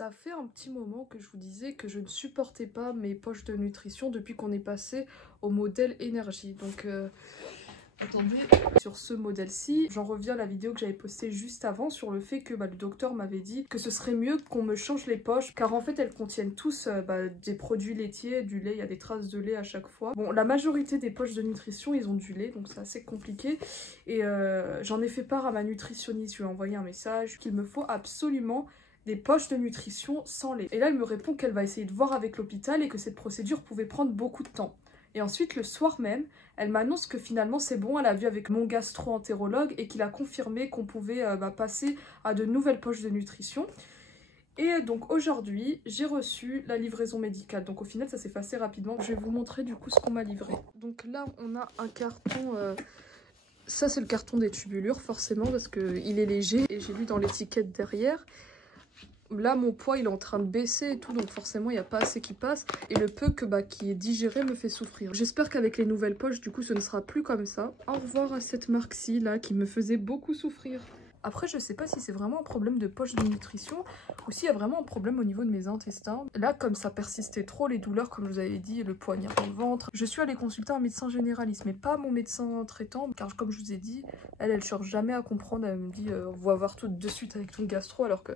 Ça fait un petit moment que je vous disais que je ne supportais pas mes poches de nutrition depuis qu'on est passé au modèle énergie. Donc attendez, sur ce modèle-ci, j'en reviens à la vidéo que j'avais postée juste avant sur le fait que le docteur m'avait dit que ce serait mieux qu'on me change les poches car en fait elles contiennent tous des produits laitiers, du lait, il y a des traces de lait à chaque fois. Bon, la majorité des poches de nutrition ils ont du lait donc c'est assez compliqué et j'en ai fait part à ma nutritionniste, je lui ai envoyé un message qu'il me faut absolument des poches de nutrition sans lait. Et là elle me répond qu'elle va essayer de voir avec l'hôpital et que cette procédure pouvait prendre beaucoup de temps. Et ensuite, le soir même, elle m'annonce que finalement c'est bon, elle a vu avec mon gastro-entérologue et qu'il a confirmé qu'on pouvait passer à de nouvelles poches de nutrition. Et donc aujourd'hui, j'ai reçu la livraison médicale. Donc au final, ça s'est fait assez rapidement. Je vais vous montrer du coup ce qu'on m'a livré. Donc là, on a un carton... Ça, c'est le carton des tubulures, forcément, parce qu'il est léger. Et j'ai lu dans l'étiquette derrière... Là, mon poids, il est en train de baisser et tout, donc forcément, il n'y a pas assez qui passe. Et le peu qui est digéré me fait souffrir. J'espère qu'avec les nouvelles poches, du coup, ce ne sera plus comme ça. Au revoir à cette marque-ci, là, qui me faisait beaucoup souffrir. Après, je sais pas si c'est vraiment un problème de poche de nutrition ou s'il y a vraiment un problème au niveau de mes intestins. Là, comme ça persistait trop, les douleurs, comme je vous avais dit, le poignard dans le ventre, je suis allée consulter un médecin généraliste, mais pas mon médecin traitant, car comme je vous ai dit, elle cherche jamais à comprendre. Elle me dit, on va voir tout de suite avec ton gastro, alors que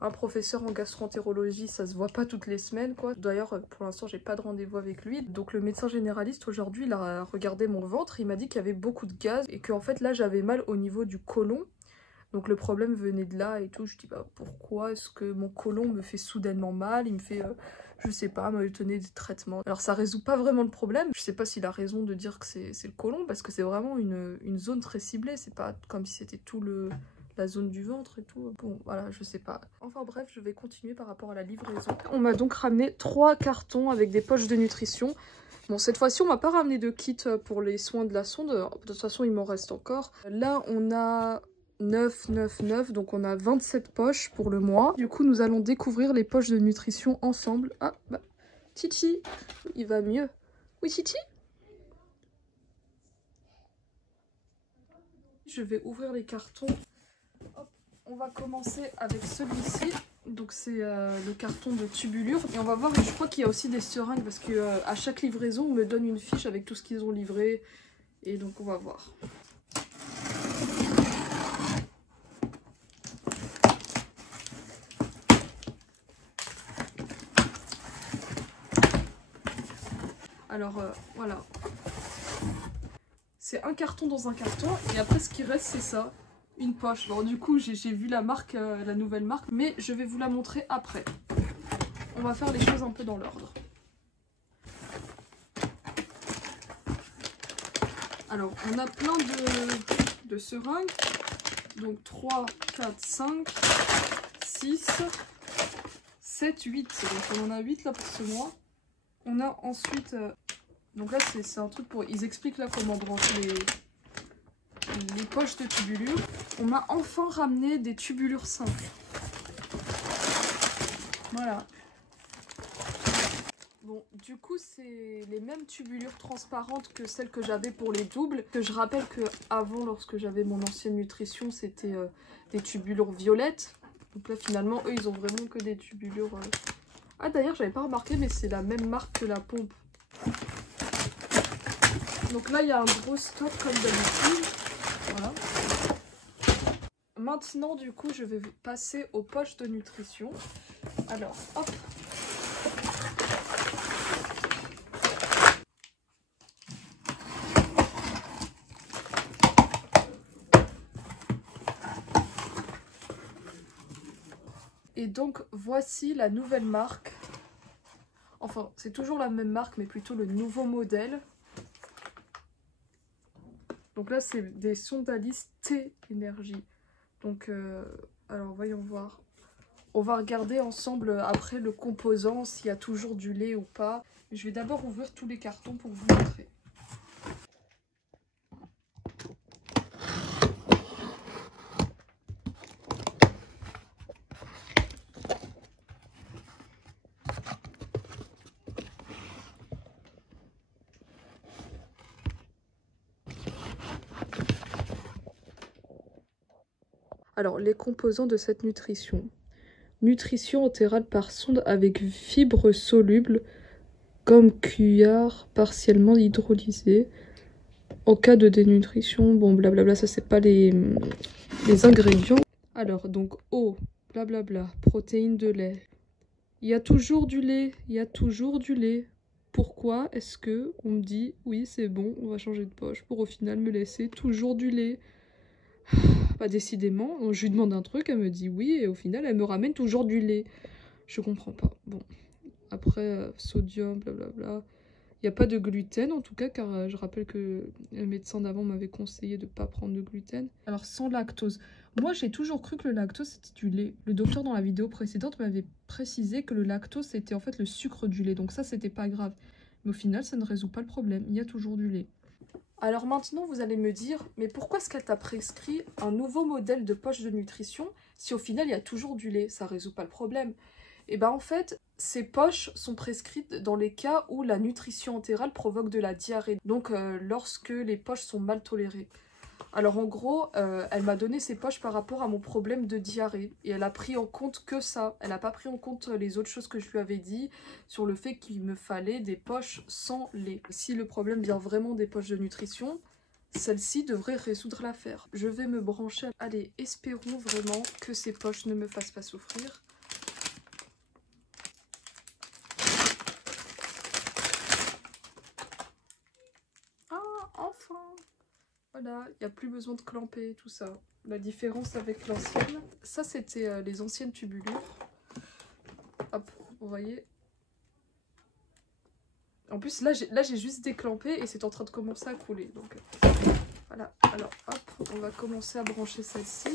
un professeur en gastro-entérologie, ça se voit pas toutes les semaines, quoi. D'ailleurs, pour l'instant, j'ai pas de rendez-vous avec lui. Donc le médecin généraliste, aujourd'hui, il a regardé mon ventre, il m'a dit qu'il y avait beaucoup de gaz et qu'en fait, là, j'avais mal au niveau du côlon. Donc le problème venait de là et tout. Je dis, bah pourquoi est-ce que mon côlon me fait soudainement mal? Il me fait, je sais pas, me donner des traitements. Alors ça résout pas vraiment le problème. Je sais pas s'il a raison de dire que c'est le côlon, parce que c'est vraiment une zone très ciblée. C'est pas comme si c'était tout la zone du ventre et tout. Bon, voilà, je sais pas. Enfin bref, je vais continuer par rapport à la livraison. On m'a donc ramené 3 cartons avec des poches de nutrition. Bon, cette fois-ci, on m'a pas ramené de kit pour les soins de la sonde. De toute façon, il m'en reste encore. Là, on a 9, 9, 9, donc on a 27 poches pour le mois. Du coup, nous allons découvrir les poches de nutrition ensemble. Ah, bah, Chichi, il va mieux. Oui, Chichi? Je vais ouvrir les cartons. Hop, on va commencer avec celui-ci. Donc c'est le carton de tubulure. Et on va voir, je crois qu'il y a aussi des seringues parce que à chaque livraison, on me donne une fiche avec tout ce qu'ils ont livré. Et donc on va voir. Alors voilà. C'est un carton dans un carton. Et après ce qui reste c'est ça. Une poche. Bon du coup j'ai vu la marque, la nouvelle marque. Mais je vais vous la montrer après. On va faire les choses un peu dans l'ordre. Alors on a plein de seringues. Donc 3, 4, 5, 6, 7, 8. Donc on en a 8 là pour ce mois. On a ensuite... donc là c'est un truc pour... Ils expliquent là comment brancher les poches de tubulure. On m'a enfin ramené des tubulures simples. Voilà. Bon, du coup, c'est les mêmes tubulures transparentes que celles que j'avais pour les doubles. Que je rappelle que avant, lorsque j'avais mon ancienne nutrition, c'était des tubulures violettes. Donc là, finalement, eux, ils ont vraiment que des tubulures... Ah, d'ailleurs, j'avais pas remarqué, mais c'est la même marque que la pompe. Donc là, il y a un gros stock comme d'habitude. Voilà. Maintenant, du coup, je vais passer aux poches de nutrition. Alors, hop. Et donc, voici la nouvelle marque. Enfin, c'est toujours la même marque, mais plutôt le nouveau modèle. Donc là, c'est des Sondalis T-Énergie. Donc, alors, voyons voir. On va regarder ensemble après le composant, s'il y a toujours du lait ou pas. Je vais d'abord ouvrir tous les cartons pour vous montrer. Alors, les composants de cette nutrition. Nutrition entérale par sonde avec fibres solubles, gomme cuillard partiellement hydrolysée. En cas de dénutrition, bon blablabla, ça c'est pas les ingrédients. Alors donc eau, blablabla, protéines de lait. Il y a toujours du lait, il y a toujours du lait. Pourquoi est-ce que on me dit oui c'est bon, on va changer de poche pour au final me laisser toujours du lait? Bah décidément, je lui demande un truc, elle me dit oui et au final elle me ramène toujours du lait. Je comprends pas. Bon, après sodium, blablabla. Il n'y a pas de gluten en tout cas, car je rappelle que le médecin d'avant m'avait conseillé de ne pas prendre de gluten. Alors sans lactose. Moi j'ai toujours cru que le lactose c'était du lait. Le docteur dans la vidéo précédente m'avait précisé que le lactose c'était en fait le sucre du lait. Donc ça c'était pas grave. Mais au final ça ne résout pas le problème. Il y a toujours du lait. Alors maintenant vous allez me dire, mais pourquoi est-ce qu'elle t'a prescrit un nouveau modèle de poche de nutrition si au final il y a toujours du lait? Ça résout pas le problème. Et ben en fait, ces poches sont prescrites dans les cas où la nutrition entérale provoque de la diarrhée, donc lorsque les poches sont mal tolérées. Alors en gros, elle m'a donné ces poches par rapport à mon problème de diarrhée, et elle a pris en compte que ça. Elle n'a pas pris en compte les autres choses que je lui avais dit sur le fait qu'il me fallait des poches sans lait. Si le problème vient vraiment des poches de nutrition, celle-ci devrait résoudre l'affaire. Je vais me brancher. Allez, espérons vraiment que ces poches ne me fassent pas souffrir. Enfin, voilà, il n'y a plus besoin de clamper, tout ça. La différence avec l'ancienne, ça c'était les anciennes tubulures. Hop, vous voyez. En plus, là j'ai juste déclampé et c'est en train de commencer à couler. Donc voilà, alors hop, on va commencer à brancher celle-ci.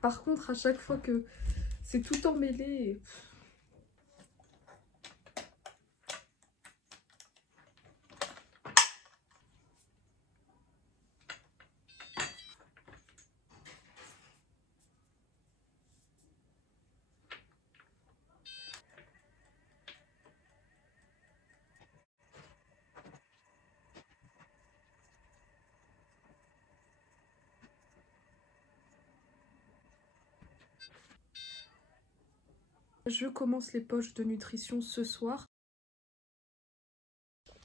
Par contre, à chaque fois que c'est tout emmêlé... Je commence les poches de nutrition ce soir.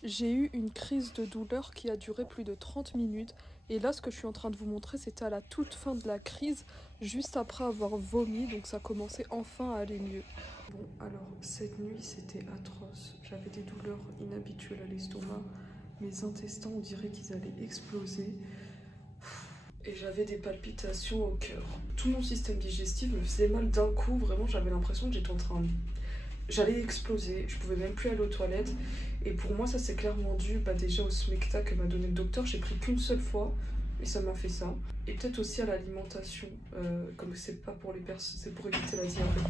J'ai eu une crise de douleur qui a duré plus de 30 minutes. Et là, ce que je suis en train de vous montrer, c'était à la toute fin de la crise, juste après avoir vomi. Donc ça commençait enfin à aller mieux. Bon, alors, cette nuit, c'était atroce. J'avais des douleurs inhabituelles à l'estomac. Mes intestins, on dirait qu'ils allaient exploser. Et j'avais des palpitations au cœur. Tout mon système digestif me faisait mal d'un coup. Vraiment, j'avais l'impression que j'étais en train de... J'allais exploser, je pouvais même plus aller aux toilettes. Et pour moi, ça c'est clairement dû déjà au smecta que m'a donné le docteur. J'ai pris qu'une seule fois et ça m'a fait ça. Et peut-être aussi à l'alimentation, comme c'est pas pour les personnes, c'est pour éviter la diarrhée.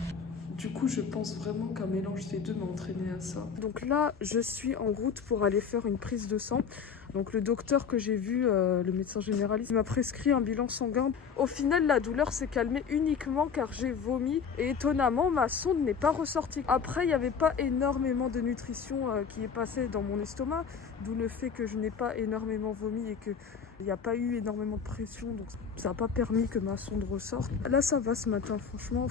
Du coup, je pense vraiment qu'un mélange des deux m'a entraîné à ça. Donc là, je suis en route pour aller faire une prise de sang. Donc le docteur que j'ai vu, le médecin généraliste, m'a prescrit un bilan sanguin. Au final, la douleur s'est calmée uniquement car j'ai vomi. Et étonnamment, ma sonde n'est pas ressortie. Après, il n'y avait pas énormément de nutrition qui est passée dans mon estomac. D'où le fait que je n'ai pas énormément vomi et qu'il n'y a pas eu énormément de pression. Donc ça n'a pas permis que ma sonde ressorte. Là, ça va ce matin, franchement.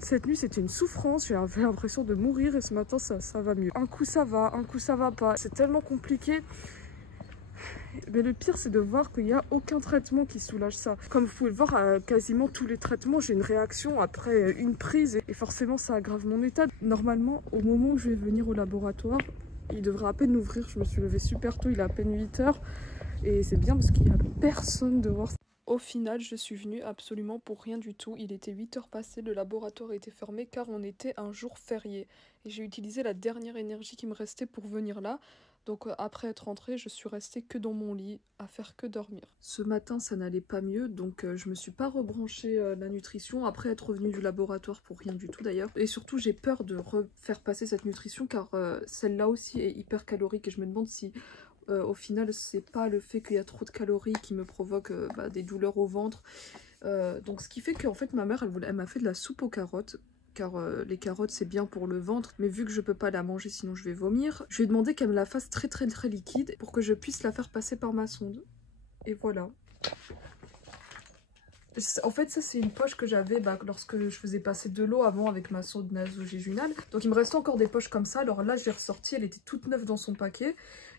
Cette nuit, c'était une souffrance. J'avais l'impression de mourir et ce matin, ça va mieux. Un coup, ça va, un coup, ça va pas. C'est tellement compliqué. Mais le pire, c'est de voir qu'il n'y a aucun traitement qui soulage ça. Comme vous pouvez le voir, à quasiment tous les traitements, j'ai une réaction après une prise. Et forcément, ça aggrave mon état. Normalement, au moment où je vais venir au laboratoire, il devrait à peine ouvrir. Je me suis levée super tôt, il est à peine 8 h. Et c'est bien parce qu'il n'y a personne dehors. Au final, je suis venue absolument pour rien du tout. Il était 8 h passées, le laboratoire était fermé car on était un jour férié. Et j'ai utilisé la dernière énergie qui me restait pour venir là. Donc après être rentrée, je suis restée que dans mon lit, à faire que dormir. Ce matin, ça n'allait pas mieux, donc je me suis pas rebranché la nutrition après être revenue du laboratoire pour rien du tout d'ailleurs. Et surtout, j'ai peur de refaire passer cette nutrition car celle-là aussi est hyper calorique et je me demande si... au final, c'est pas le fait qu'il y a trop de calories qui me provoque des douleurs au ventre. Donc ce qui fait qu'en fait ma mère elle m'a fait de la soupe aux carottes. Car les carottes c'est bien pour le ventre, mais vu que je peux pas la manger sinon je vais vomir, je lui ai demandé qu'elle me la fasse très très très liquide pour que je puisse la faire passer par ma sonde. Et voilà. En fait ça c'est une poche que j'avais lorsque je faisais passer de l'eau avant avec ma sonde nasogéginale. Donc il me restait encore des poches comme ça, alors là je l'ai ressortie, elle était toute neuve dans son paquet.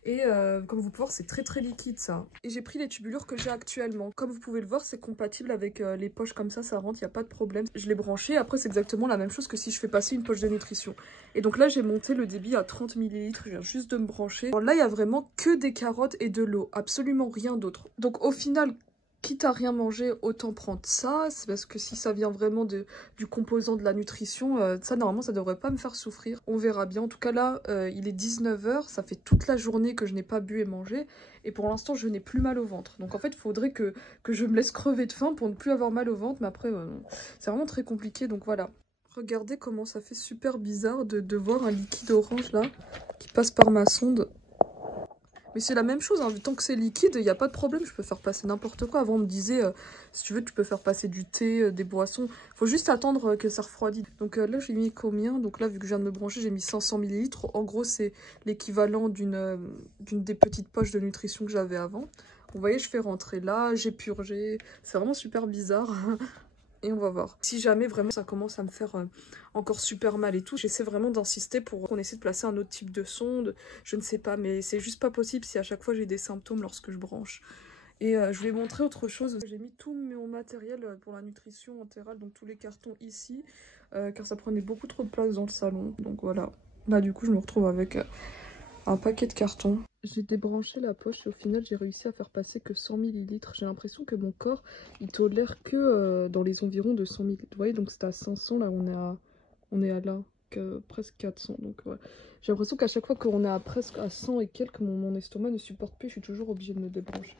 Et comme vous pouvez voir c'est très très liquide ça. Et j'ai pris les tubulures que j'ai actuellement. Comme vous pouvez le voir c'est compatible avec les poches comme ça rentre, il n'y a pas de problème. Je l'ai branché, après c'est exactement la même chose que si je fais passer une poche de nutrition. Et donc là j'ai monté le débit à 30 ml, je viens juste de me brancher. Alors là il y a vraiment que des carottes et de l'eau, absolument rien d'autre. Donc au final, quitte à rien manger, autant prendre ça. C'est parce que si ça vient vraiment du composant de la nutrition, ça normalement ça devrait pas me faire souffrir. On verra bien. En tout cas là, il est 19 h, ça fait toute la journée que je n'ai pas bu et mangé. Et pour l'instant, je n'ai plus mal au ventre. Donc en fait, il faudrait que je me laisse crever de faim pour ne plus avoir mal au ventre. Mais après, c'est vraiment très compliqué. Donc voilà. Regardez comment ça fait super bizarre de voir un liquide orange là qui passe par ma sonde. Mais c'est la même chose, hein. Tant que c'est liquide, il n'y a pas de problème, je peux faire passer n'importe quoi. Avant on me disait, si tu veux tu peux faire passer du thé, des boissons, faut juste attendre que ça refroidisse. Donc là j'ai mis combien? Donc là vu que je viens de me brancher j'ai mis 500 ml. En gros c'est l'équivalent d'une des petites poches de nutrition que j'avais avant. Vous voyez je fais rentrer là, j'ai purgé, c'est vraiment super bizarre. Et on va voir. Si jamais vraiment ça commence à me faire encore super mal et tout, j'essaie vraiment d'insister pour qu'on essaie de placer un autre type de sonde. Je ne sais pas, mais c'est juste pas possible si à chaque fois j'ai des symptômes lorsque je branche. Et je vais montrer autre chose. J'ai mis tout mon matériel pour la nutrition entérale, donc tous les cartons ici, car ça prenait beaucoup trop de place dans le salon. Donc voilà. Là du coup je me retrouve avec un paquet de cartons. J'ai débranché la poche et au final j'ai réussi à faire passer que 100 ml. J'ai l'impression que mon corps il tolère que dans les environs de 100 ml. Vous voyez donc c'était à 500, là on est à là, que presque 400. Donc ouais. J'ai l'impression qu'à chaque fois qu'on est à presque à 100 et quelques, mon estomac ne supporte plus, je suis toujours obligée de me débrancher.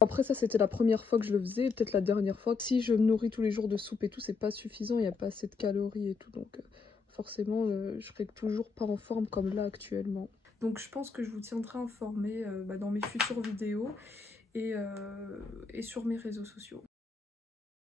Après ça c'était la première fois que je le faisais, peut-être la dernière fois. Si je me nourris tous les jours de soupe et tout, c'est pas suffisant, il n'y a pas assez de calories et tout. Donc forcément je serai toujours pas en forme comme là actuellement. Donc je pense que je vous tiendrai informé dans mes futures vidéos et sur mes réseaux sociaux.